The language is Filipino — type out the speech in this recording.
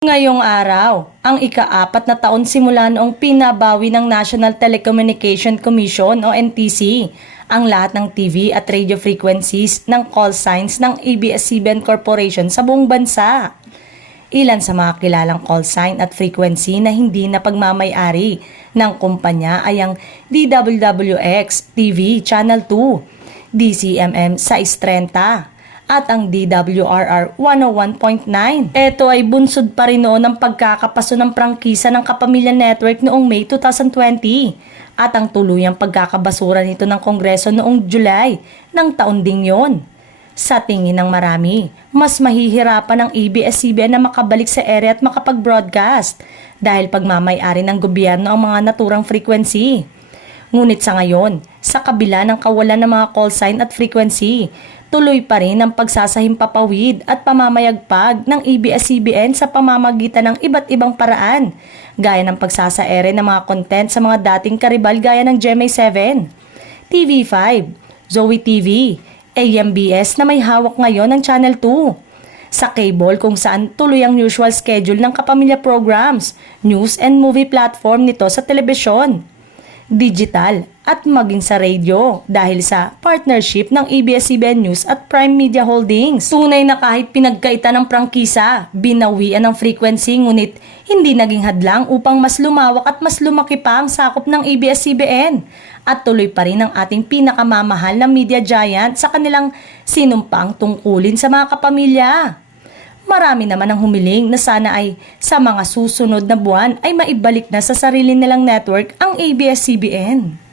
Ngayong araw, ang ika-4 na taon simula noong pinabawi ng National Telecommunication Commission o NTC ang lahat ng TV at radio frequencies ng call signs ng ABS-CBN Corporation sa buong bansa. Ilan sa mga kilalang call sign at frequency na hindi na pagmamay-ari ng kumpanya ay ang DWWX TV Channel 2, DCMM 630, at ang DWRR 101.9. Ito ay bunsod pa rin noon ng pagkakapaso ng prangkisa ng Kapamilya Network noong May 2020 at ang tuluyang pagkakabasura nito ng Kongreso noong July ng taon ding yon. Sa tingin ng marami, mas mahihirapan ang ABS-CBN na makabalik sa ere at makapag-broadcast dahil pagmamay-ari ng gobyerno ang mga naturang frequency. Ngunit sa ngayon, sa kabila ng kawalan ng mga call sign at frequency, tuloy pa rin ang pagsasahimpapawid at pamamayagpag ng ABS-CBN sa pamamagitan ng iba't ibang paraan, gaya ng pagsasaere ng mga content sa mga dating karibal gaya ng GMA7, TV5, Zoe TV, AMBS na may hawak ngayon ng Channel 2. Sa cable kung saan tuloy ang usual schedule ng kapamilya programs, news and movie platform nito sa telebisyon, digital at maging sa radio dahil sa partnership ng ABS-CBN News at Prime Media Holdings. Tunay na kahit pinagkaitan ng prangkisa, binawian ng frequency ngunit hindi naging hadlang upang mas lumawak at mas lumaki pa ang sakop ng ABS-CBN at tuloy pa rin ang ating pinakamamahal na media giant sa kanilang sinumpang tungkulin sa mga kapamilya. Marami naman ang humiling na sana ay sa mga susunod na buwan ay maibalik na sa sarili nilang network ang ABS-CBN.